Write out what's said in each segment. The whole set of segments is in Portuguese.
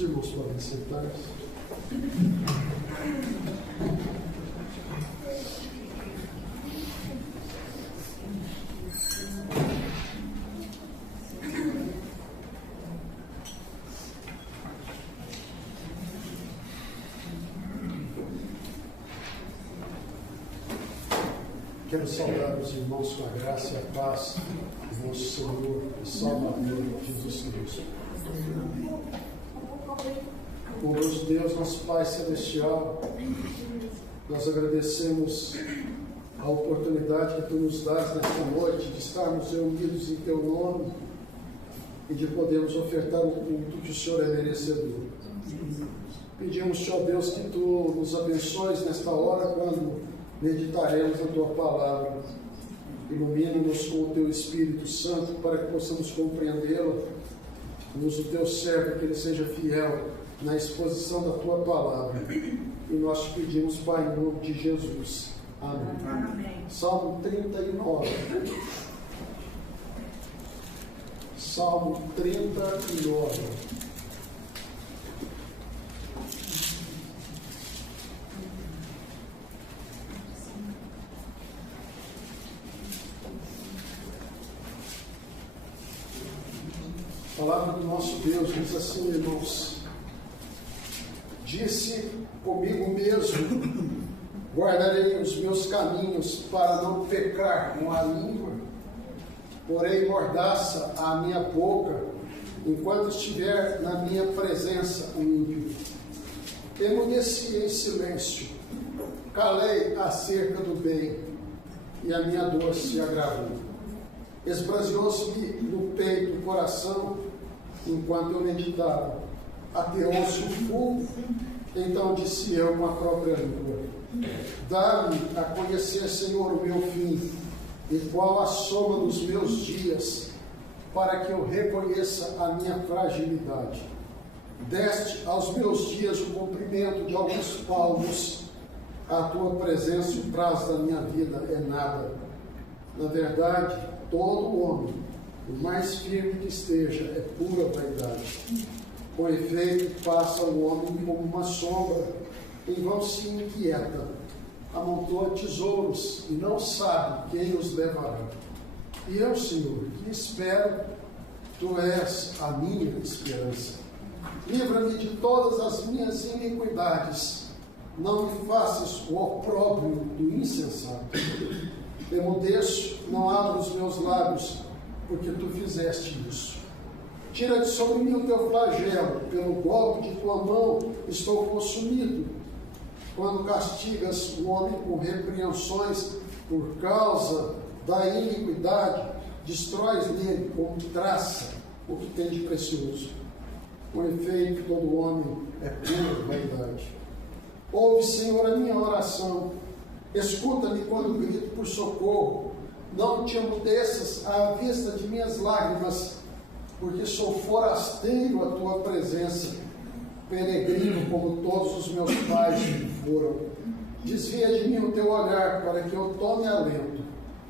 Os irmãos podem sentar-se. Quero saudar os irmãos com a graça e a paz do nosso Senhor e Salvador Jesus Cristo. Glorioso Deus, nosso Pai Celestial, nós agradecemos a oportunidade que Tu nos dás nesta noite de estarmos reunidos em Teu nome e de podermos ofertar o culto que o Senhor é merecedor. Pedimos, ó Deus, que Tu nos abençoes nesta hora quando meditaremos a Tua palavra. Ilumina-nos com o Teu Espírito Santo para que possamos compreendê-la. Usa o Teu servo, que ele seja fiel na exposição da Tua palavra. E nós te pedimos, Pai, em nome de Jesus. Amém. Amém. Salmo 39. Salmo 39. A palavra do nosso Deus diz assim, irmãos: disse comigo mesmo, guardarei os meus caminhos para não pecar com a língua, porém mordaça a minha boca, enquanto estiver na minha presença o ímpio. Permaneci em silêncio, calei acerca do bem, e a minha dor se agravou. Esbraseou-se-me no peito o coração, enquanto eu meditava. Ateou-se o fogo, então disse eu com a própria língua: dá-me a conhecer, Senhor, o meu fim, e qual a soma dos meus dias, para que eu reconheça a minha fragilidade. Deste aos meus dias o comprimento de alguns palmos, a tua presença e o prazo da minha vida é nada. Na verdade, todo homem, o mais firme que esteja, é pura vaidade. Com efeito, passa o homem como uma sombra, em vão se inquieta, amontoa tesouros e não sabe quem os levará. E eu, Senhor, que espero, Tu és a minha esperança. Livra-me de todas as minhas iniquidades, não me faças o opróbrio do insensato. Emudeço, não abro os meus lábios, porque Tu fizeste isso. Tira de sobre mim o Teu flagelo, pelo golpe de Tua mão estou consumido. Quando castigas o homem com repreensões por causa da iniquidade, destróis nele como traça o que tem de precioso. Com efeito, todo homem é pura vaidade. Ouve, Senhor, a minha oração. Escuta-me quando grito por socorro. Não te emudeças à vista de minhas lágrimas, porque sou forasteiro à tua presença, peregrino como todos os meus pais foram. Desvia de mim o teu olhar, para que eu tome alento,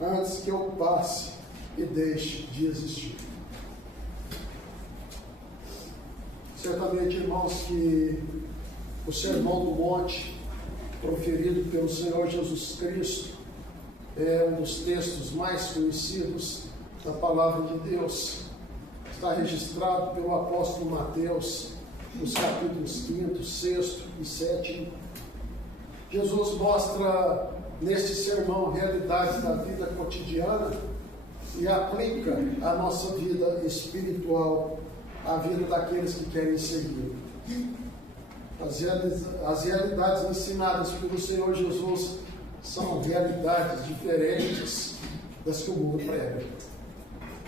antes que eu passe e deixe de existir. Certamente, irmãos, que o Sermão do Monte, proferido pelo Senhor Jesus Cristo, é um dos textos mais conhecidos da palavra de Deus. Está registrado pelo apóstolo Mateus, nos capítulos 5, 6 e 7. Jesus mostra neste sermão realidades da vida cotidiana e aplica a nossa vida espiritual, a vida daqueles que querem seguir. As realidades ensinadas pelo Senhor Jesus são realidades diferentes das que o mundo prega.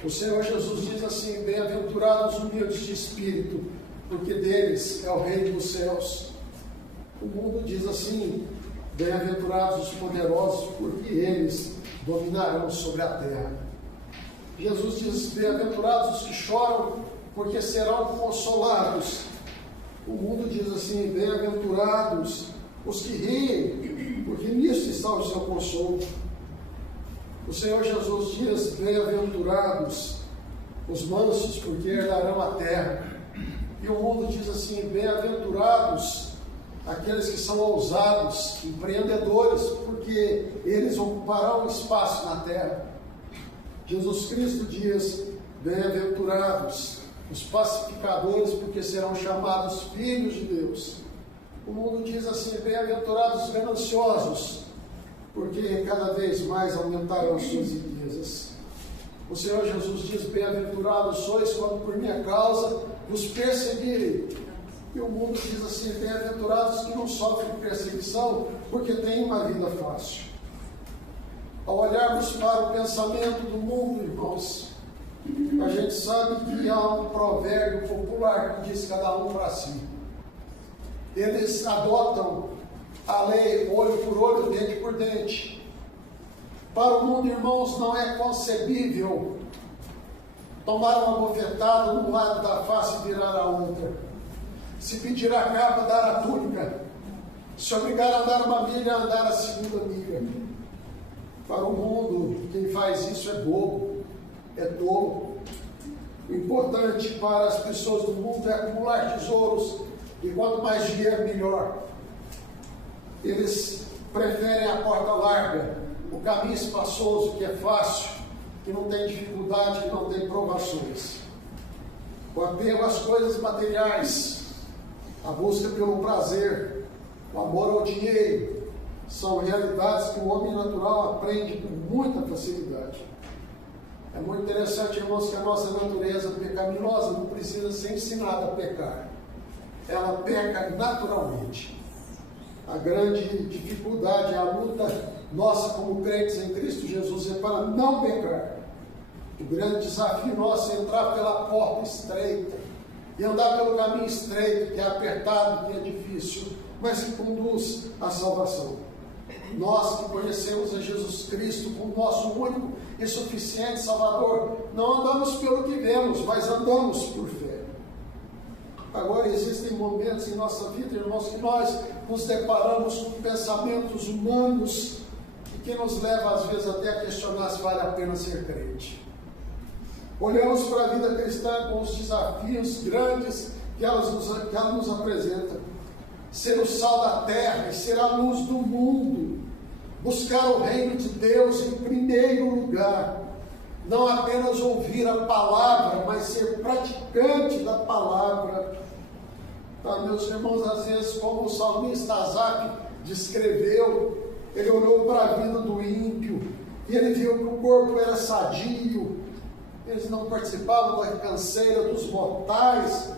O Senhor Jesus diz assim: bem-aventurados os humildes de espírito, porque deles é o reino dos céus. O mundo diz assim: bem-aventurados os poderosos, porque eles dominarão sobre a terra. Jesus diz: bem-aventurados os que choram, porque serão consolados. O mundo diz assim: bem-aventurados os que riem, porque nisso está o seu consolo. O Senhor Jesus diz: bem-aventurados os mansos, porque herdarão a terra. E o mundo diz assim: bem-aventurados aqueles que são ousados, empreendedores, porque eles ocuparão espaço na terra. Jesus Cristo diz: bem-aventurados os pacificadores, porque serão chamados filhos de Deus. O mundo diz assim: bem-aventurados os gananciosos, porque cada vez mais aumentarão as suas riquezas. O Senhor Jesus diz: bem-aventurados sois quando por minha causa vos perseguirem. E o mundo diz assim: bem-aventurados que não sofrem perseguição, porque têm uma vida fácil. Ao olharmos para o pensamento do mundo, irmãos, a gente sabe que há um provérbio popular que diz: cada um para si. Eles adotam a lei olho por olho, dente por dente. Para o mundo, irmãos, não é concebível tomar uma bofetada num lado da face e virar a outra. Se pedir a capa, dar a túnica. Se obrigar a andar uma milha, andar a segunda milha. Para o mundo, quem faz isso é bobo, é tolo. O importante para as pessoas do mundo é acumular tesouros, e quanto mais dinheiro, melhor. Eles preferem a porta larga, o caminho espaçoso, que é fácil, que não tem dificuldade, que não tem provações. O apego às coisas materiais, a busca pelo prazer, o amor ao dinheiro, são realidades que o homem natural aprende com muita facilidade. É muito interessante, irmãos, que a nossa natureza pecaminosa não precisa ser ensinada a pecar. Ela peca naturalmente. A grande dificuldade, a luta nossa como crentes em Cristo Jesus é para não pecar. O grande desafio nosso é entrar pela porta estreita e andar pelo caminho estreito, que é apertado, que é difícil, mas que conduz à salvação. Nós que conhecemos a Jesus Cristo como nosso único e suficiente Salvador, não andamos pelo que vemos, mas andamos por fé. Agora, existem momentos em nossa vida, irmãos, que nós nos deparamos com pensamentos humanos e que nos leva, às vezes, até a questionar se vale a pena ser crente. Olhamos para a vida cristã com os desafios grandes que ela nos apresenta. Ser o sal da terra e ser a luz do mundo. Buscar o reino de Deus em primeiro lugar. Não apenas ouvir a palavra, mas ser praticante da palavra. Tá, meus irmãos, às vezes, como o salmista Asaf descreveu, ele olhou para a vida do ímpio e ele viu que o corpo era sadio, eles não participavam da canseira dos mortais.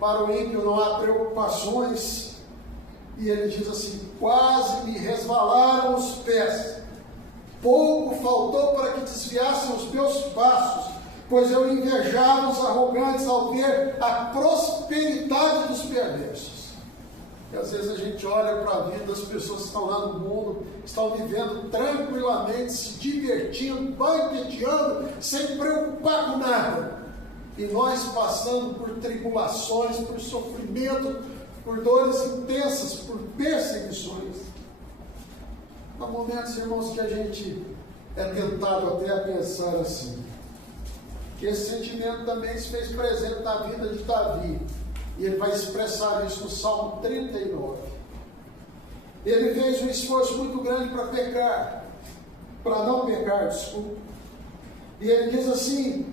Para o ímpio não há preocupações. E ele diz assim: quase me resvalaram os pés, pouco faltou para que desviassem os meus passos, pois eu invejava os arrogantes ao ver a prosperidade dos perversos. E às vezes a gente olha para a vida das pessoas que estão lá no mundo, estão vivendo tranquilamente, se divertindo, banqueteando, sem preocupar com nada. E nós passando por tribulações, por sofrimento, por dores intensas, por perseguições. Há momentos, irmãos, que a gente é tentado até a pensar assim, que esse sentimento também se fez presente na vida de Davi, e ele vai expressar isso no Salmo 39. Ele fez um esforço muito grande para pecar, para não pecar, desculpa. E ele diz assim: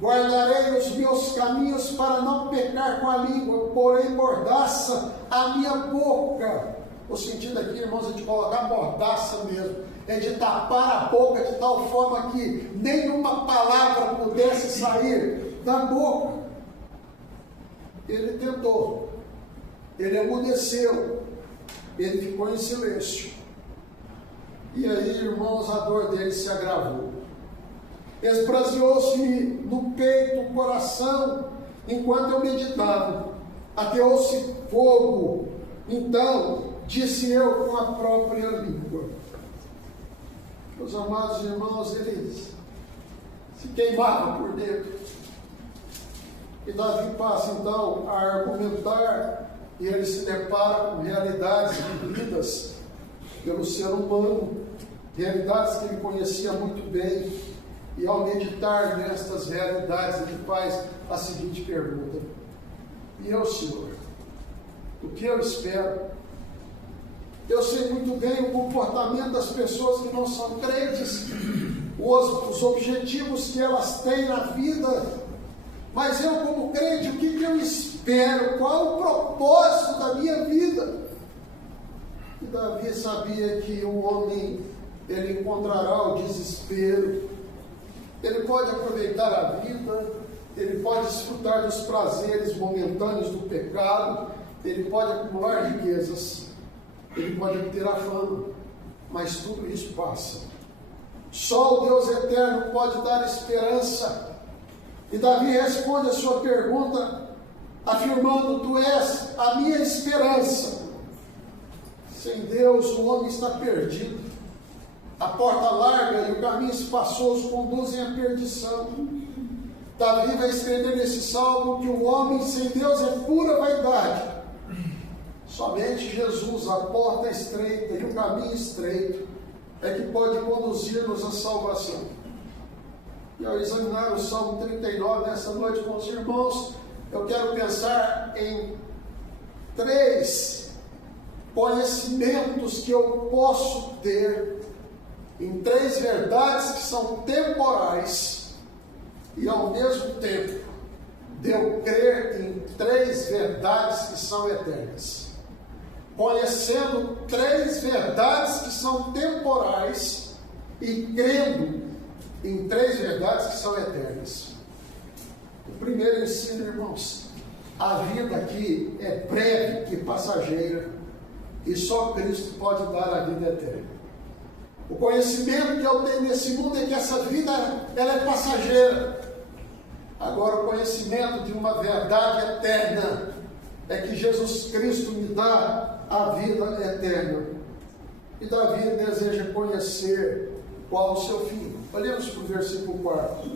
guardarei os meus caminhos para não pecar com a língua, porém mordaça a minha boca. O sentido aqui, irmãos, é de colocar mordaça mesmo, é de tapar a boca de tal forma que nenhuma palavra pudesse sair da boca. Ele tentou, ele emudeceu, ele ficou em silêncio. E aí, irmãos, a dor dele se agravou. Esbraseou-se-me no peito o coração, enquanto eu meditava. Ateou-se fogo. Então, disse eu com a própria língua. Meus amados irmãos, ele se queimava por dentro. E Davi passa então a argumentar, e ele se depara com realidades vividas pelo ser humano, realidades que ele conhecia muito bem. E ao meditar nestas realidades, ele faz a seguinte pergunta: E eu, Senhor, o que eu espero? Eu sei muito bem o comportamento das pessoas que não são crentes, os objetivos que elas têm na vida, mas eu, como crente, o que eu espero? Qual o propósito da minha vida? E Davi sabia que o homem, ele encontrará o desespero, ele pode aproveitar a vida, ele pode desfrutar dos prazeres momentâneos do pecado, ele pode acumular riquezas, ele pode obter a fama, mas tudo isso passa. Só o Deus eterno pode dar esperança. E Davi responde a sua pergunta afirmando: tu és a minha esperança. Sem Deus o homem está perdido. A porta larga e o caminho espaçoso conduzem à perdição. Davi vai escrever nesse salmo que o homem sem Deus é pura vaidade. Somente Jesus, a porta estreita e o caminho estreito, é que pode conduzir-nos à salvação. E ao examinar o Salmo 39 nessa noite com os irmãos, eu quero pensar em 3 conhecimentos que eu posso ter, em 3 verdades que são temporais, e ao mesmo tempo de eu crer em 3 verdades que são eternas. Conhecendo 3 verdades que são temporais e crendo em 3 verdades que são eternas. O primeiro ensino, irmãos: a vida aqui é breve e passageira, e só Cristo pode dar a vida eterna. O conhecimento que eu tenho nesse mundo é que essa vida ela é passageira. Agora, o conhecimento de uma verdade eterna é que Jesus Cristo me dá a vida eterna. E Davi deseja conhecer qual o seu fim. Olhemos para o versículo 4.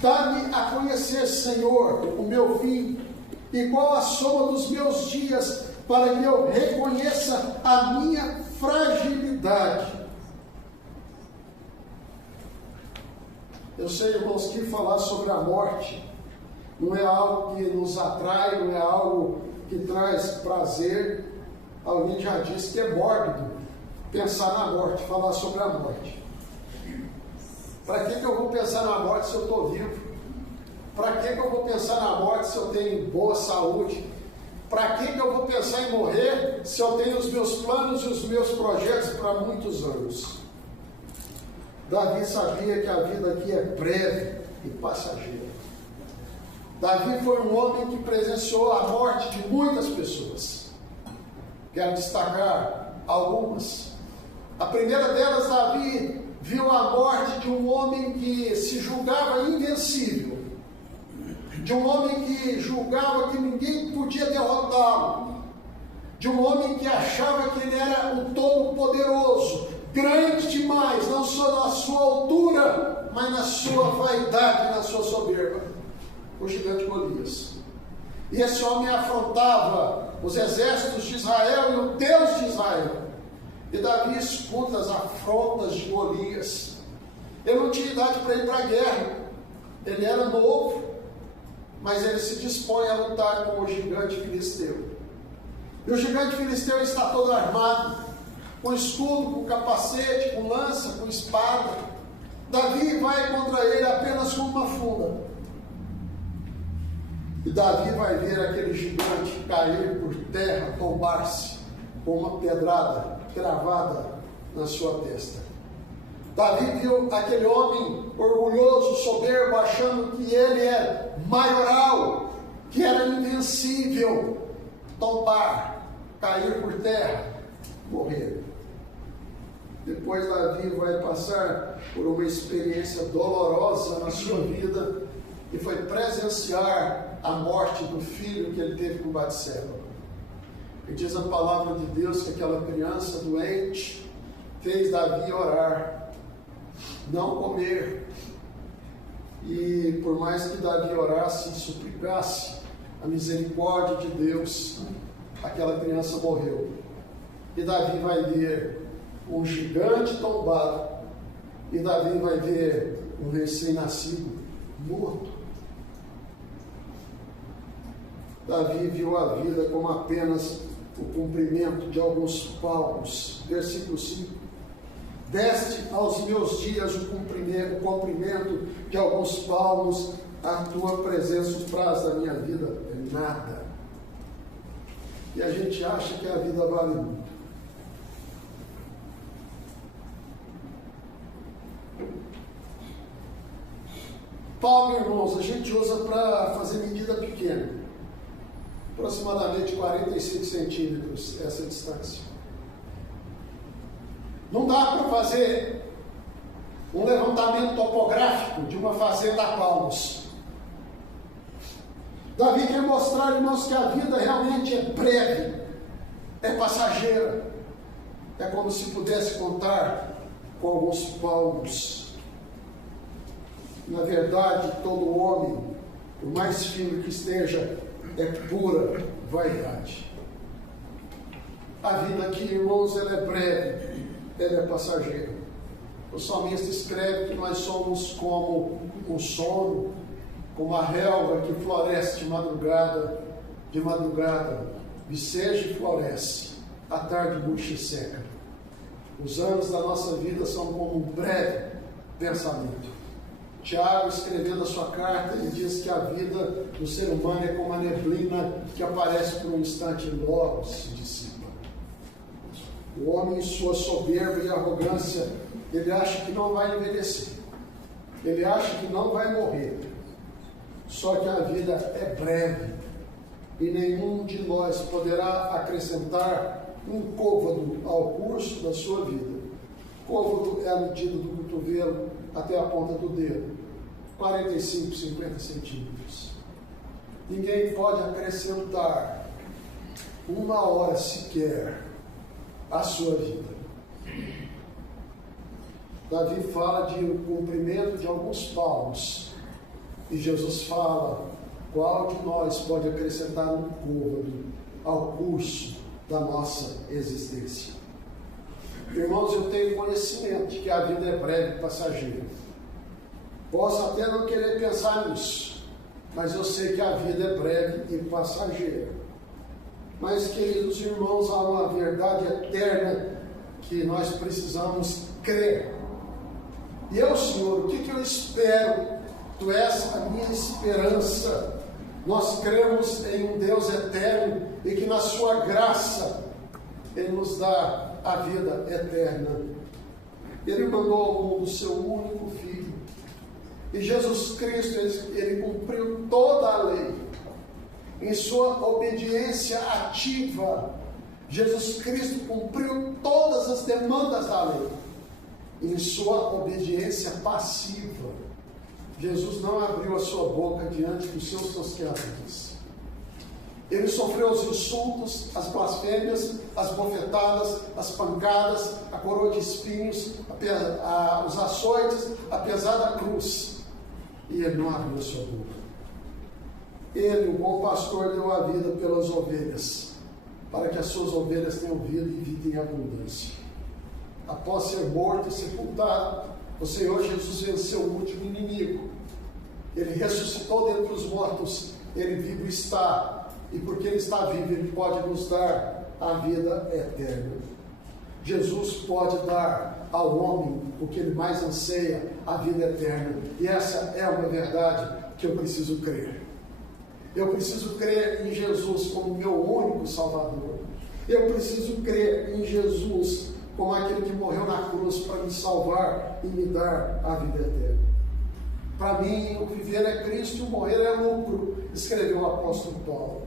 Dá-me a conhecer, Senhor, o meu fim, e qual a soma dos meus dias, para que eu reconheça a minha fragilidade. Eu sei, irmãos, que falar sobre a morte não é algo que nos atrai, não é algo que traz prazer. Alguém já disse que é mórbido pensar na morte, falar sobre a morte. Para que eu vou pensar na morte se eu estou vivo? Para que eu vou pensar na morte se eu tenho boa saúde? Para que eu vou pensar em morrer se eu tenho os meus planos e os meus projetos para muitos anos? Davi sabia que a vida aqui é breve e passageira. Davi foi um homem que presenciou a morte de muitas pessoas. Quero destacar algumas. A primeira delas, Davi viu a morte de um homem que se julgava invencível, de um homem que julgava que ninguém podia derrotá-lo, de um homem que achava que ele era o todo-poderoso, grande demais, não só na sua altura, mas na sua vaidade, na sua soberba, o gigante Golias. E esse homem afrontava os exércitos de Israel e o Deus de Israel. E Davi escuta as afrontas de Golias. Ele não tinha idade para ir para a guerra, ele era novo, mas ele se dispõe a lutar com o gigante filisteu. E o gigante filisteu está todo armado, com escudo, com capacete, com lança, com espada. Davi vai contra ele apenas com uma funda. E Davi vai ver aquele gigante cair por terra, tombar-se, com uma pedrada cravada na sua testa. Davi viu aquele homem orgulhoso, soberbo, achando que ele é maioral, que era invencível, tombar, cair por terra, morrer. Depois Davi vai passar por uma experiência dolorosa na sua vida e foi presenciar a morte do filho que ele teve com Batseba. E diz a palavra de Deus que aquela criança doente fez Davi orar, não comer. E por mais que Davi orasse e suplicasse a misericórdia de Deus, aquela criança morreu. E Davi vai ver um gigante tombado, e Davi vai ver um recém-nascido morto. Davi viu a vida como apenas o cumprimento de alguns palmos. Versículo 5. Deste aos meus dias o cumprimento de alguns palmos, a tua presença, o prazo da minha vida é nada. E a gente acha que a vida vale muito. Palmo, irmãos, a gente usa para fazer medida pequena. Aproximadamente 45 centímetros essa distância. Não dá para fazer um levantamento topográfico de uma fazenda a palmos. Davi quer mostrar, irmãos, que a vida realmente é breve, é passageira. É como se pudesse contar com alguns palmos. Na verdade, todo homem, por mais fino que esteja, é pura vaidade. A vida aqui, irmãos, ela é breve, ela é passageira. O salmista escreve que nós somos como um sono, como a relva que floresce de madrugada, viceja e floresce, à tarde murcha e seca. Os anos da nossa vida são como um breve pensamento. Tiago, escrevendo a sua carta, ele diz que a vida do ser humano é como a neblina que aparece por um instante e logo se dissipa. O homem, em sua soberba e arrogância, ele acha que não vai envelhecer. Ele acha que não vai morrer. Só que a vida é breve e nenhum de nós poderá acrescentar um côvado ao curso da sua vida. Côvado é a medida do cotovelo até a ponta do dedo, 45, 50 centímetros. Ninguém pode acrescentar uma hora sequer à sua vida. Davi fala de um cumprimento de alguns palmos, e Jesus fala: qual de nós pode acrescentar um côvado ao curso da nossa existência? Irmãos, eu tenho conhecimento de que a vida é breve e passageira. Posso até não querer pensar nisso, mas eu sei que a vida é breve e passageira. Mas, queridos irmãos, há uma verdade eterna que nós precisamos crer. E eu, Senhor, o que eu espero? Tu és a minha esperança. Nós cremos em um Deus eterno e que na sua graça Ele nos dá a vida eterna. Ele mandou ao mundo o seu único Filho. E Jesus Cristo, ele cumpriu toda a lei. Em sua obediência ativa, Jesus Cristo cumpriu todas as demandas da lei. Em sua obediência passiva, Jesus não abriu a sua boca diante dos seus tosqueadores. Ele sofreu os insultos, as blasfêmias, as bofetadas, as pancadas, a coroa de espinhos, os açoites, a pesada cruz. E ele não abriu a sua boca. Ele, o bom pastor, deu a vida pelas ovelhas, para que as suas ovelhas tenham vida e vida em abundância. Após ser morto e sepultado, o Senhor Jesus venceu o último inimigo. Ele ressuscitou dentre os mortos, ele vivo está. E porque Ele está vivo, Ele pode nos dar a vida eterna. Jesus pode dar ao homem o que ele mais anseia, a vida eterna. E essa é uma verdade que eu preciso crer. Eu preciso crer em Jesus como meu único Salvador. Eu preciso crer em Jesus como aquele que morreu na cruz para me salvar e me dar a vida eterna. Para mim, o viver é Cristo e o morrer é lucro, escreveu o apóstolo Paulo.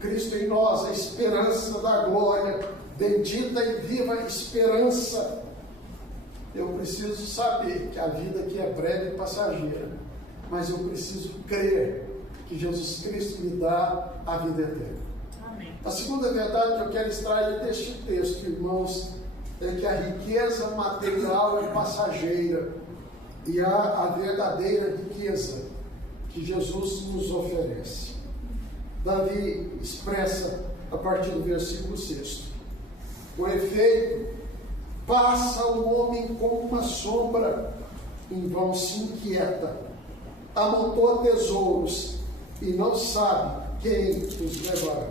Cristo em nós, a esperança da glória, bendita e viva esperança. Eu preciso saber que a vida aqui é breve e passageira, mas eu preciso crer que Jesus Cristo me dá a vida eterna. Amém. A segunda verdade que eu quero extrair deste texto, irmãos, é que a riqueza material é passageira e há a verdadeira riqueza que Jesus nos oferece. Davi expressa a partir do versículo 6. Com efeito, passa o homem como uma sombra, em vão se inquieta, amontoa tesouros e não sabe quem os levará?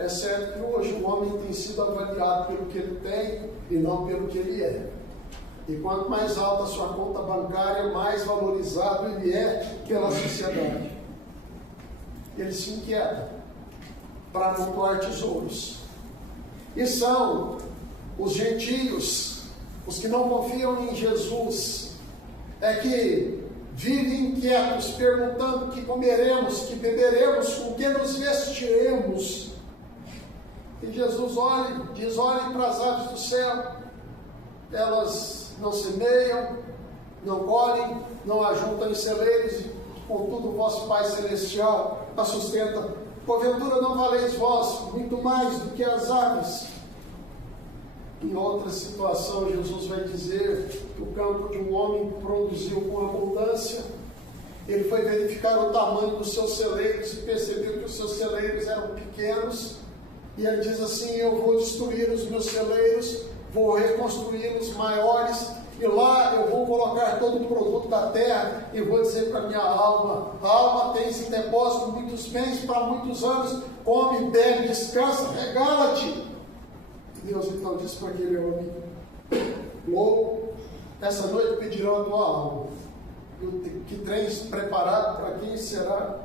É certo que hoje o homem tem sido avaliado pelo que ele tem e não pelo que ele é. E quanto mais alta a sua conta bancária, mais valorizado ele é pela sociedade. Ele se inquieta para acumular tesouros. E são os gentios, os que não confiam em Jesus, que vivem inquietos, perguntando o que comeremos, que beberemos, com que nos vestiremos. E Jesus diz: olhem para as aves do céu, elas não semeiam, não colhem, não ajuntam em celeiros, contudo o vosso Pai Celestial a sustenta. Porventura não valeis vós muito mais do que as aves? Em outra situação, Jesus vai dizer que o campo de um homem produziu com abundância. Ele foi verificar o tamanho dos seus celeiros e percebeu que os seus celeiros eram pequenos. E ele diz assim: eu vou destruir os meus celeiros, vou reconstruí-los maiores, e lá eu vou colocar todo o produto da terra e vou dizer para a minha alma: a alma tens em depósito muitos bens para muitos anos, come, bebe, descansa, regala-te. Deus então disse para aquele homem: louco, essa noite pedirão a tua alma. Que tens preparado para quem será?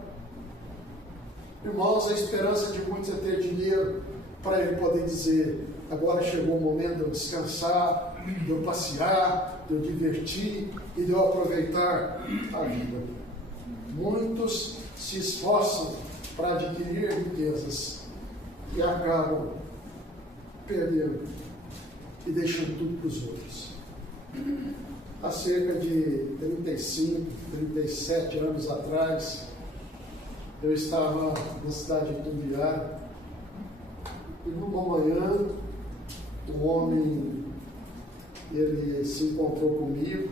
Irmãos, a esperança de muitos é ter dinheiro para ele poder dizer: agora chegou o momento de eu descansar, de eu passear, de eu divertir e de eu aproveitar a vida. Muitos se esforçam para adquirir riquezas e acabam perdendo e deixando tudo para os outros. Há cerca de 35, 37 anos atrás, eu estava na cidade de Itumbiara e numa manhã um homem, ele se encontrou comigo.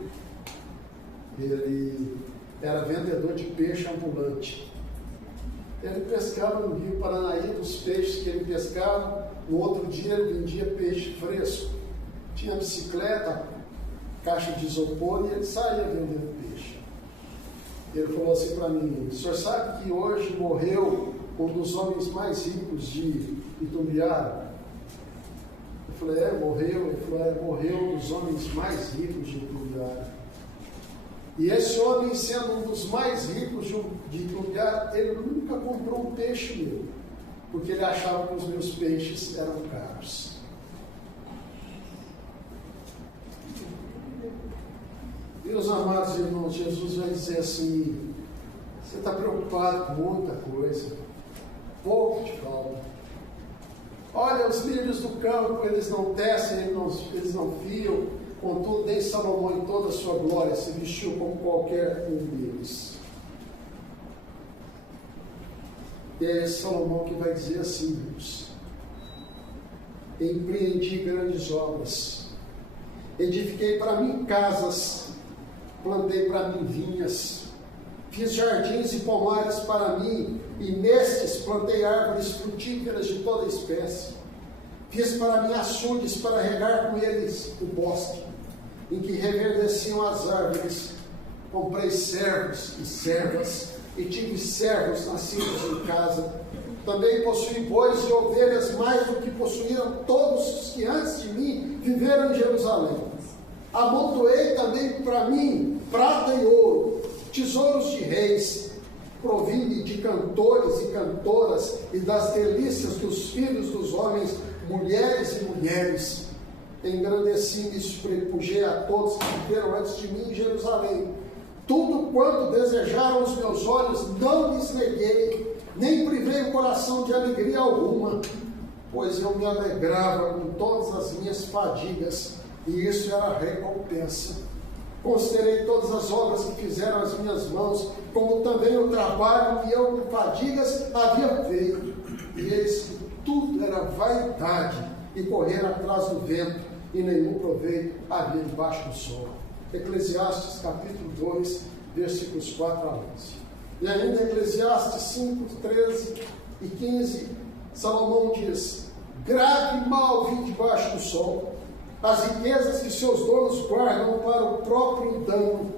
Ele era vendedor de peixe ambulante. Ele pescava no Rio Paranaí, dos peixes que ele pescava. No outro dia ele vendia peixe fresco. Tinha bicicleta, caixa de isopor, e ele saía vendendo peixe. Ele falou assim para mim: o senhor sabe que hoje morreu um dos homens mais ricos de Itumbiara? Eu falei: morreu? Ele falou: morreu um dos homens mais ricos de Itumbiara. E esse homem, sendo um dos mais ricos de Itumbiara, ele nunca comprou um peixe meu, porque ele achava que os meus peixes eram caros. Meus amados irmãos, Jesus vai dizer assim: você está preocupado com muita coisa, pouco te falta. Olha, os lírios do campo, eles não tecem, eles não fiam, contudo, nem Salomão em toda a sua glória se vestiu como qualquer um deles. E é esse Salomão que vai dizer assim: empreendi grandes obras, edifiquei para mim casas, plantei para mim vinhas, fiz jardins e pomares para mim, e nestes plantei árvores frutíferas de toda espécie. Fiz para mim açudes para regar com eles o bosque, em que reverdeciam as árvores. Comprei servos e servas, e tive servos nascidos em casa. Também possuí bois e ovelhas mais do que possuíram todos os que antes de mim viveram em Jerusalém. Amontoei também para mim prata e ouro, tesouros de reis. Provi-me de cantores e cantoras e das delícias dos filhos dos homens, mulheres e mulheres. Engrandeci-me e sobrepujei a todos que viveram antes de mim em Jerusalém. Tudo quanto desejaram os meus olhos não lhes neguei, nem privei o coração de alegria alguma, pois eu me alegrava com todas as minhas fadigas, e isso era recompensa. Considerei todas as obras que fizeram as minhas mãos, como também o trabalho que eu com fadigas havia feito, e eis que tudo era vaidade e correr atrás do vento, e nenhum proveito havia debaixo do sol. Eclesiastes capítulo 2, versículos 4 a 11. E ainda Eclesiastes 5, 13 e 15, Salomão diz: grave mal vi debaixo do sol, as riquezas que seus donos guardam para o próprio dano,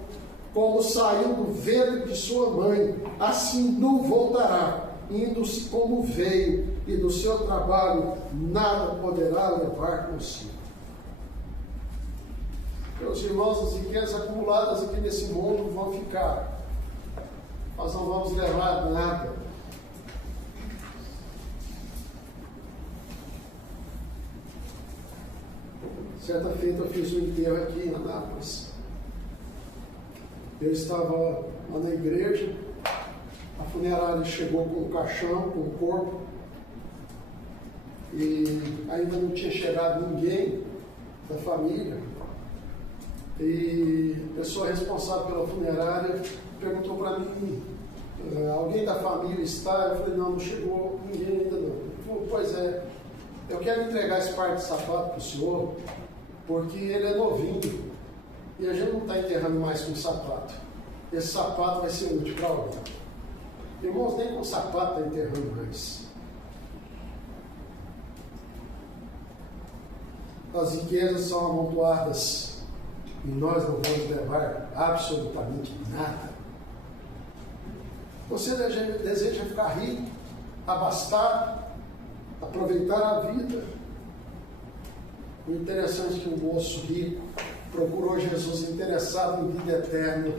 como saiu do ventre de sua mãe, assim nu voltará, indo como veio, e do seu trabalho nada poderá levar consigo. Meus irmãos, as riquezas acumuladas aqui nesse mundo vão ficar, nós não vamos levar nada. Certa feita eu fiz um enterro aqui em Anápolis. Eu estava lá na igreja, a funerária chegou com o caixão, com o corpo, e ainda não tinha chegado ninguém da família. E a pessoa responsável pela funerária perguntou para mim, alguém da família está? Eu falei, não chegou ninguém ainda não. Ele falou, pois é, eu quero entregar esse par de sapato para o senhor, porque ele é novinho, e a gente não está enterrando mais com sapato. Esse sapato vai ser útil para alguém. Irmãos, nem com sapato está enterrando mais. As riquezas são amontoadas, e nós não vamos levar absolutamente nada. Você deseja ficar rico, abastar, aproveitar a vida. O interessante é que um moço rico procurou Jesus interessado em vida eterna.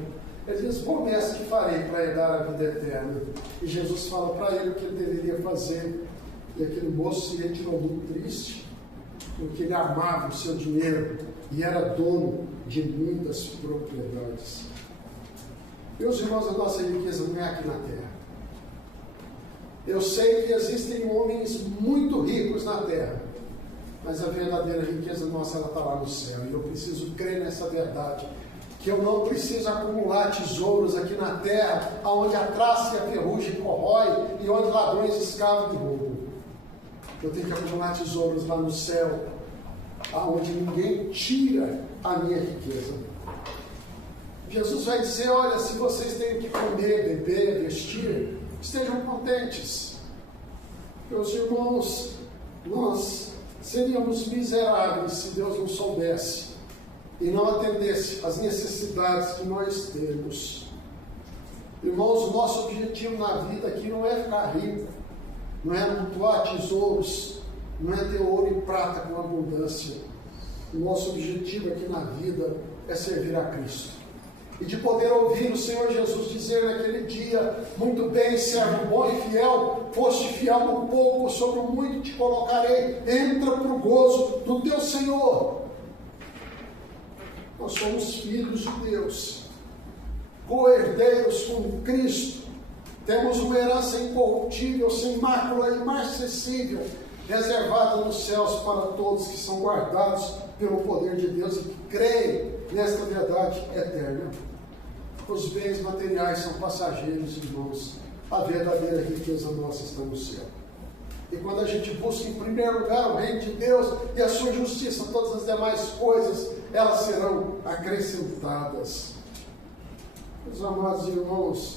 Ele diz, bom mestre, que farei para herdar a vida eterna? E Jesus fala para ele o que ele deveria fazer. E aquele moço se retirou muito triste, porque ele amava o seu dinheiro e era dono de muitas propriedades. Meus irmãos, a nossa riqueza não é aqui na terra. Eu sei que existem homens muito ricos na terra, mas a verdadeira riqueza nossa, ela está lá no céu. E eu preciso crer nessa verdade, que eu não preciso acumular tesouros aqui na terra, onde a traça e a ferrugem corrói e onde ladrões escavam e roubam. Eu tenho que acumular tesouros lá no céu, aonde ninguém tira a minha riqueza. Jesus vai dizer, olha, se vocês têm que comer, beber, vestir, estejam contentes. Meus irmãos, nós seríamos miseráveis se Deus não soubesse e não atendesse às necessidades que nós temos. Irmãos, o nosso objetivo na vida aqui não é ficar rico, não é amontoar tesouros, não é ter ouro e prata com abundância. O nosso objetivo aqui na vida é servir a Cristo. E de poder ouvir o Senhor Jesus dizer naquele dia, muito bem, servo bom e fiel, foste fiel no pouco, sobre o muito te colocarei, entra para o gozo do teu Senhor. Nós somos filhos de Deus, co-herdeiros com Cristo, temos uma herança incorruptível, sem mácula e imarcessível, reservada nos céus para todos que são guardados pelo poder de Deus e que creem nesta verdade eterna. Os bens materiais são passageiros, irmãos. A verdadeira riqueza nossa está no céu. E quando a gente busca em primeiro lugar o reino de Deus e a sua justiça, todas as demais coisas, elas serão acrescentadas. Meus amados irmãos,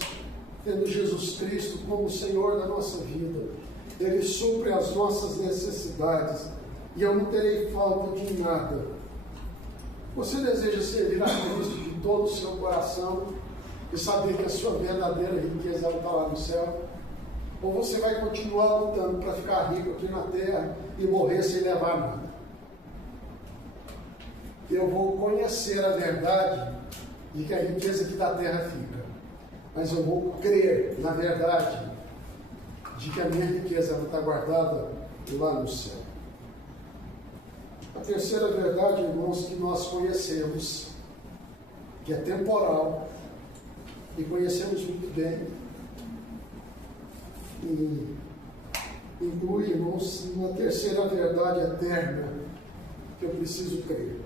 tendo Jesus Cristo como Senhor da nossa vida, Ele supre as nossas necessidades e eu não terei falta de nada. Você deseja servir a Cristo de todo o seu coração e saber que a sua verdadeira riqueza está lá no céu? Ou você vai continuar lutando para ficar rico aqui na terra e morrer sem levar nada? Eu vou conhecer a verdade de que a riqueza aqui da terra fica, mas eu vou crer na verdade de que a minha riqueza está guardada lá no céu. A terceira verdade, irmãos, que nós conhecemos, que é temporal, e conhecemos muito bem, e inclui, irmãos, uma terceira verdade eterna, que eu preciso crer.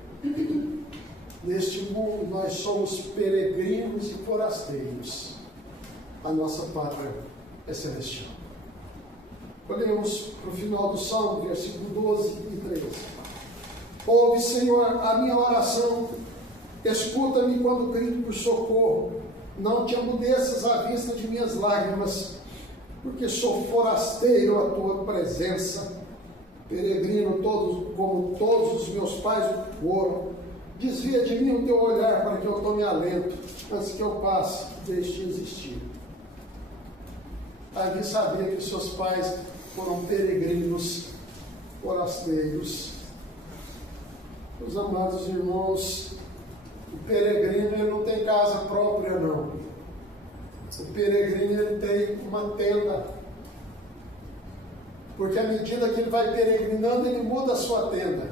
Neste mundo nós somos peregrinos e forasteiros. A nossa pátria é celestial. Olhemos para o final do Salmo, versículo 12 e 13. Ouve, Senhor, a minha oração, escuta-me quando grito por socorro, não te amudeças à vista de minhas lágrimas, porque sou forasteiro à tua presença, peregrino como todos os meus pais foram. Desvia de mim o teu olhar para que eu tome alento, antes que eu passe e deixe de existir. Ali sabia que seus pais foram peregrinos, forasteiros. Meus amados irmãos, o peregrino ele não tem casa própria, não. O peregrino ele tem uma tenda. Porque à medida que ele vai peregrinando, ele muda a sua tenda.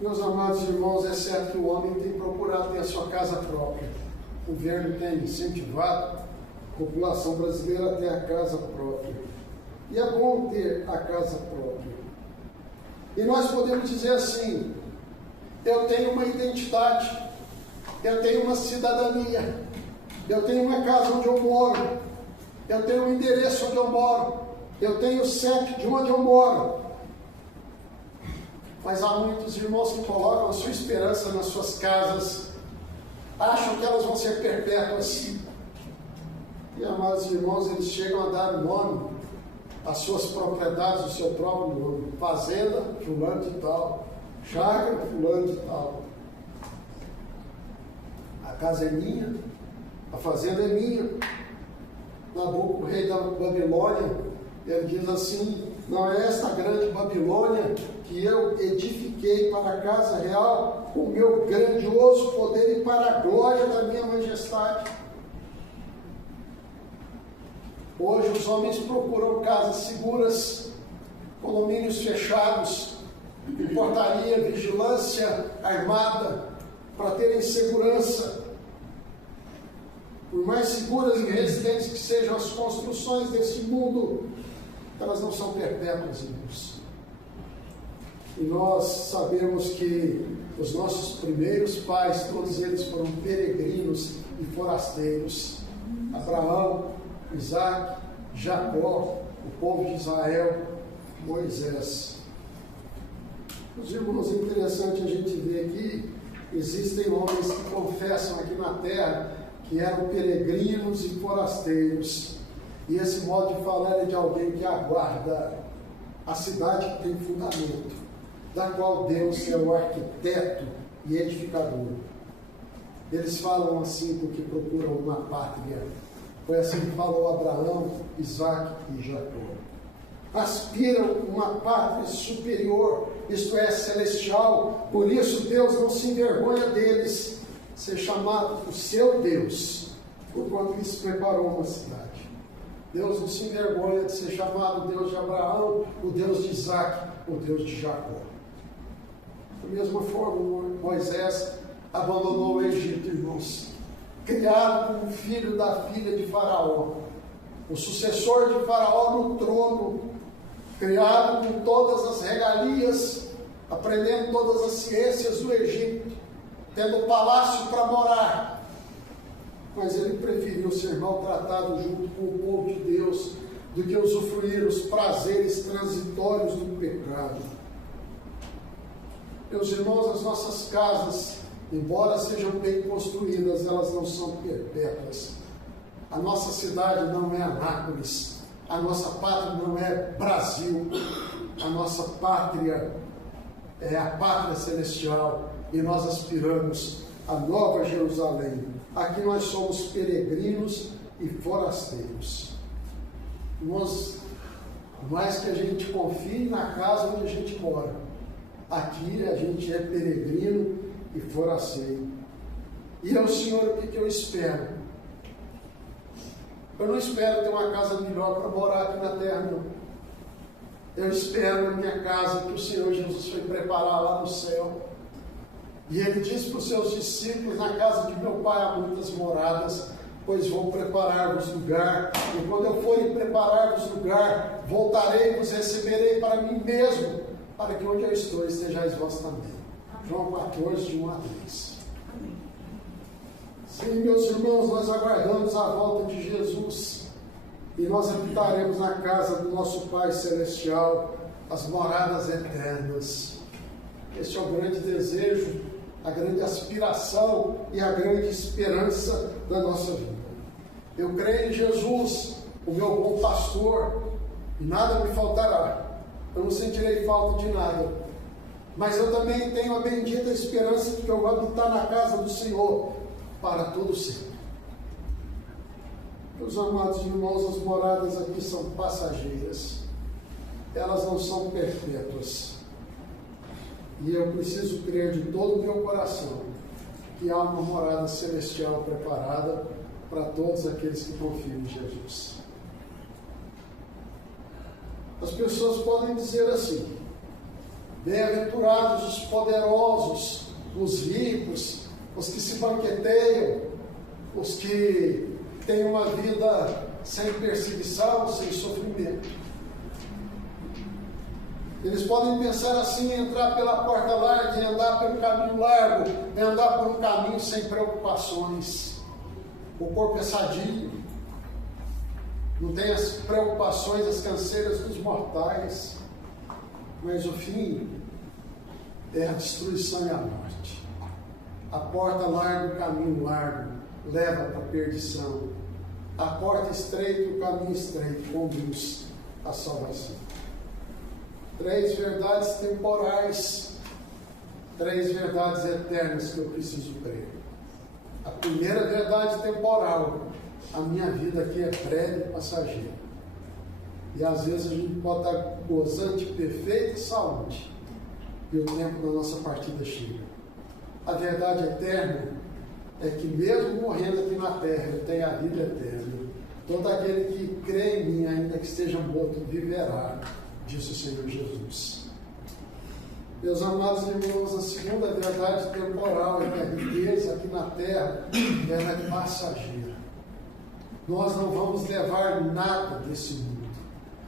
Meus amados irmãos, é certo que o homem tem procurado ter a sua casa própria. O governo tem incentivado a população brasileira a ter a casa própria. E é bom ter a casa própria. E nós podemos dizer assim: eu tenho uma identidade, eu tenho uma cidadania, eu tenho uma casa onde eu moro, eu tenho um endereço onde eu moro, eu tenho o CEP de onde eu moro. Mas há muitos irmãos que colocam a sua esperança nas suas casas, acham que elas vão ser perpétuas. E, amados irmãos, eles chegam a dar nome às suas propriedades, o seu próprio nome. Fazenda, fulano de tal. Chácara, fulano de tal. A casa é minha, a fazenda é minha. Nabucodonosor, o rei da Babilônia, ele diz assim: não é esta grande Babilônia que eu edifiquei para a casa real com o meu grandioso poder e para a glória da minha majestade. Hoje os homens procuram casas seguras, condomínios fechados, portaria, vigilância armada, para terem segurança. Por mais seguras e resistentes que sejam as construções desse mundo, elas não são perpétuas, irmãos. E nós sabemos que os nossos primeiros pais, todos eles foram peregrinos e forasteiros. Abraão, Isaac, Jacó, o povo de Israel, Moisés. Os irmãos, é interessante a gente ver aqui, existem homens que confessam aqui na terra que eram peregrinos e forasteiros. E esse modo de falar é de alguém que aguarda a cidade que tem fundamento, da qual Deus é o arquiteto e edificador. Eles falam assim porque procuram uma pátria. Foi assim que falou Abraão, Isaac e Jacó. Aspiram uma pátria superior, isto é, celestial. Por isso Deus não se envergonha deles ser chamado o seu Deus, porquanto lhes preparou uma cidade. Deus não se envergonha de ser chamado o Deus de Abraão, o Deus de Isaac, o Deus de Jacó. Da mesma forma, Moisés abandonou o Egito, irmãos, criado como filho da filha de Faraó, o sucessor de Faraó no trono, criado com todas as regalias, aprendendo todas as ciências do Egito, tendo palácio para morar. Mas ele preferiu ser maltratado junto com o povo de Deus do que usufruir os prazeres transitórios do pecado. Meus irmãos, as nossas casas, embora sejam bem construídas, elas não são perpétuas. A nossa cidade não é Anápolis, a nossa pátria não é Brasil, a nossa pátria é a pátria celestial e nós aspiramos a Nova Jerusalém. Aqui nós somos peregrinos e forasteiros. Nós, mais que a gente confie na casa onde a gente mora, aqui a gente é peregrino e forasteiro. E é o Senhor, o que eu espero? Eu não espero ter uma casa melhor para morar aqui na terra, não. Eu espero na minha casa que o Senhor Jesus foi preparar lá no céu. E ele disse para os seus discípulos: na casa de meu pai há muitas moradas, pois vou preparar-vos lugar. E quando eu for e preparar-vos lugar, voltarei e vos receberei para mim mesmo, para que onde eu estou estejais vós também. João 14, de 1 a 3. Sim, meus irmãos, nós aguardamos a volta de Jesus e nós habitaremos na casa do nosso Pai Celestial, as moradas eternas. Este é o grande desejo, a grande aspiração e a grande esperança da nossa vida. Eu creio em Jesus, o meu bom pastor, e nada me faltará. Eu não sentirei falta de nada. Mas eu também tenho a bendita esperança de que eu vou habitar na casa do Senhor para todo sempre. Meus amados irmãos, as moradas aqui são passageiras, elas não são perpétuas. E eu preciso crer de todo o meu coração que há uma morada celestial preparada para todos aqueles que confiam em Jesus. As pessoas podem dizer assim: bem-aventurados os poderosos, os ricos, os que se banqueteiam, os que têm uma vida sem perseguição, sem sofrimento. Eles podem pensar assim, entrar pela porta larga e andar pelo caminho largo, e andar por um caminho sem preocupações. O corpo é sadio, não tem as preocupações, as canseiras dos mortais, mas o fim é a destruição e a morte. A porta larga, o caminho largo, leva para a perdição. A porta estreita, o caminho estreito, conduz à salvação. 3 verdades temporais, 3 verdades eternas que eu preciso crer. A primeira verdade temporal: a minha vida aqui é breve e passageira. E às vezes a gente pode estar gozando de perfeita saúde e o tempo da nossa partida chega. A verdade eterna é que mesmo morrendo aqui na terra, eu tenho a vida eterna. Todo aquele que crê em mim, ainda que esteja morto, viverá, disse o Senhor Jesus. Meus amados irmãos, a segunda verdade temporal é que a riqueza aqui na terra ela é passageira. Nós não vamos levar nada desse mundo.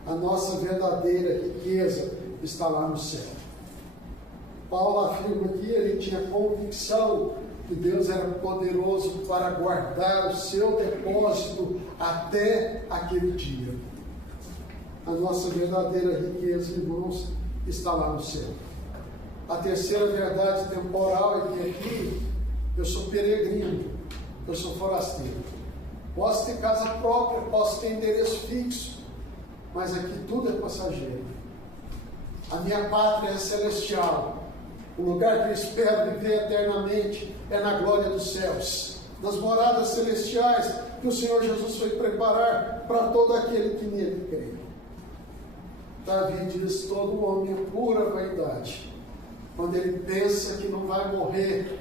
A nossa verdadeira riqueza está lá no céu. Paulo afirma que ele tinha convicção que Deus era poderoso para guardar o seu depósito até aquele dia. A nossa verdadeira riqueza, irmãos, está lá no céu. A terceira verdade temporal é que aqui eu sou peregrino, eu sou forasteiro. Posso ter casa própria, posso ter endereço fixo, mas aqui tudo é passageiro. A minha pátria é celestial. O lugar que eu espero viver eternamente é na glória dos céus, nas moradas celestiais que o Senhor Jesus foi preparar para todo aquele que nele crê. Davi diz: todo homem é pura vaidade quando ele pensa que não vai morrer,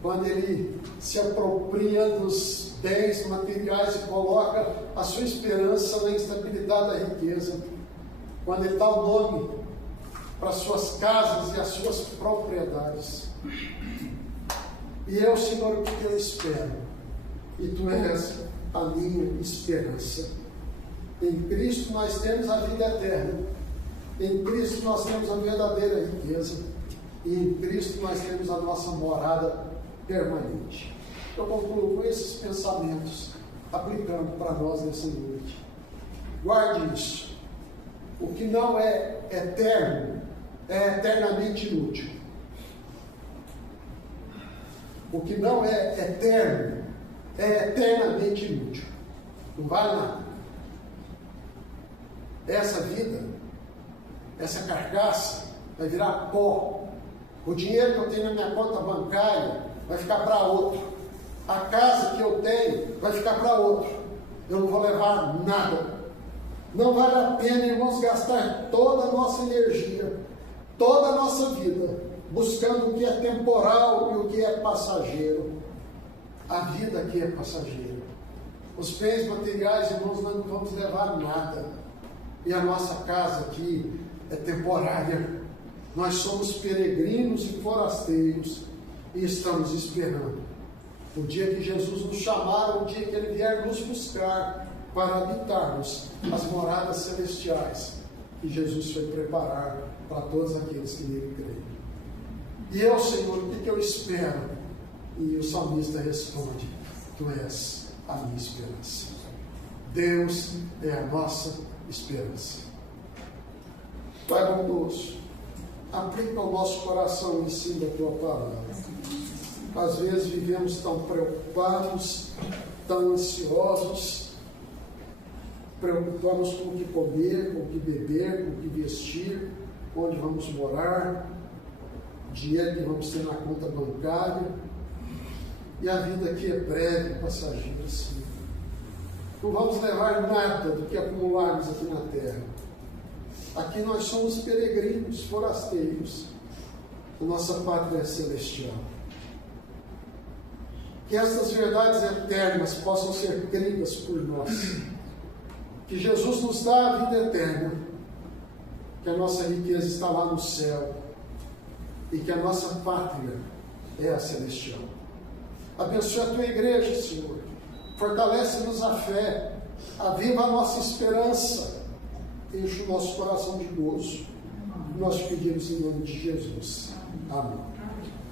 quando ele se apropria dos bens materiais e coloca a sua esperança na instabilidade da riqueza, quando ele dá o nome para as suas casas e as suas propriedades. E eu, Senhor, o que eu espero? E Tu és a minha esperança. Em Cristo nós temos a vida eterna. Em Cristo nós temos a verdadeira riqueza. E em Cristo nós temos a nossa morada permanente. Eu concluo com esses pensamentos, aplicando para nós nessa noite. Guarde isso. O que não é eterno é eternamente inútil. O que não é eterno é eternamente inútil. Não vale nada. Essa vida, essa carcaça, vai virar pó. O dinheiro que eu tenho na minha conta bancária vai ficar para outro. A casa que eu tenho vai ficar para outro. Eu não vou levar nada. Não vale a pena, irmãos, gastar toda a nossa energia, toda a nossa vida, buscando o que é temporal e o que é passageiro. A vida aqui é passageira. Os bens materiais, irmãos, nós não vamos levar nada. E a nossa casa aqui é temporária. Nós somos peregrinos e forasteiros e estamos esperando o dia que Jesus nos chamar, o dia que Ele vier nos buscar para habitarmos as moradas celestiais que Jesus foi preparar para todos aqueles que nele creem. E eu, Senhor, o que eu espero? E o salmista responde: Tu és a minha esperança. Deus é a nossa esperança. Pai bondoso, aplica ao nosso coração o ensino da Tua palavra. Às vezes vivemos tão preocupados, tão ansiosos, preocupamos com o que comer, com o que beber, com o que vestir, onde vamos morar, dinheiro que vamos ter na conta bancária. E a vida aqui é breve e passageira, sim. Não vamos levar nada do que acumularmos aqui na terra. Aqui nós somos peregrinos, forasteiros. A nossa pátria é celestial. Que estas verdades eternas possam ser cridas por nós. Que Jesus nos dá a vida eterna. Que a nossa riqueza está lá no céu. E que a nossa pátria é a celestial. Abençoa a tua igreja, Senhor. Fortalece-nos a fé. Aviva a nossa esperança. Enche o nosso coração de gozo. Nós pedimos em nome de Jesus. Amém.